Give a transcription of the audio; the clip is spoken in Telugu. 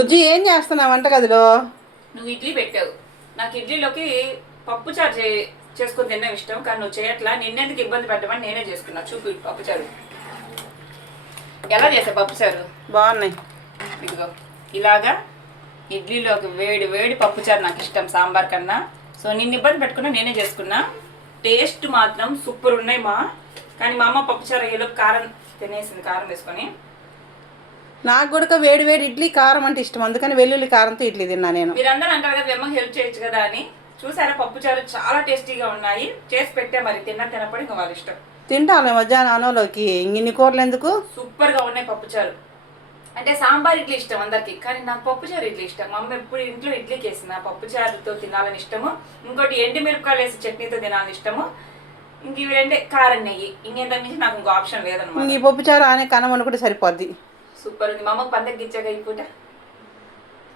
బుజ్జి ఏం చేస్తున్నావు వంటగదిలో? నువ్వు ఇడ్లీ పెట్టావు. నాకు ఇడ్లీలోకి పప్పుచారు చేసుకొని తినడం ఇష్టం, కానీ నువ్వు చేయట్లా. నిన్నెందుకు ఇబ్బంది పెట్టమని నేనే చేసుకున్నా. చూపి పప్పుచారు ఎలా చేసా. పప్పుచారు బాగున్నాయి. ఇదిగో ఇలాగా ఇడ్లీలోకి వేడి వేడి పప్పుచారు నాకు ఇష్టం సాంబార్ కన్నా. సో నిన్ను ఇబ్బంది పెట్టుకున్నా, నేనే చేసుకున్నా. టేస్ట్ మాత్రం సూపర్ ఉన్నాయి కానీ మా అమ్మ పప్పుచారు అయ్యేలో కారం తినేసింది, కారం వేసుకొని. నాకు కూడా వేడి వేడి ఇడ్లీ కారం అంటే ఇష్టం, అందుకని వెల్లుల్లి కారంతో ఇడ్లీ తిన్నా నేను. మీరందరూ అంటారు కదా అమ్మకి హెల్ప్ చేయొచ్చు కదా అని. చూసారా పప్పుచారు చాలా టేస్టీగా ఉన్నాయి. చేసి పెట్టా, మరి తినపడి ఇంకా వాళ్ళ ఇష్టం. తింటాను మధ్యాహ్నం అన్నంలోకి. ఇన్ని కూరలు ఎందుకు? సూపర్ గా ఉన్నాయి పప్పుచారు. అంటే సాంబార్ ఇడ్లీ ఇష్టం అందరికి, కానీ నాకు పప్పుచారు ఇడ్లీ ఇష్టం. మా అమ్మ ఎప్పుడు ఇంట్లో ఇడ్లీకి వేసిన పప్పుచారుతో తినాలని ఇష్టము. ఇంకోటి ఎండి మిరపకాయలు వేసి చట్నీతో తినాలని ఇష్టము. ఇంక ఇవి రెండే కారం నెయ్యి. ఇంకేంత మించి నాకు ఇంకో ఆప్షన్ లేదన్నమాట. ఈ పప్పుచారు అనే కనం అనుకుంటే సరిపోద్ది. సూపర్ ఉంది. మా అమ్మకి పందకి ఇచ్చాక ఈ పూట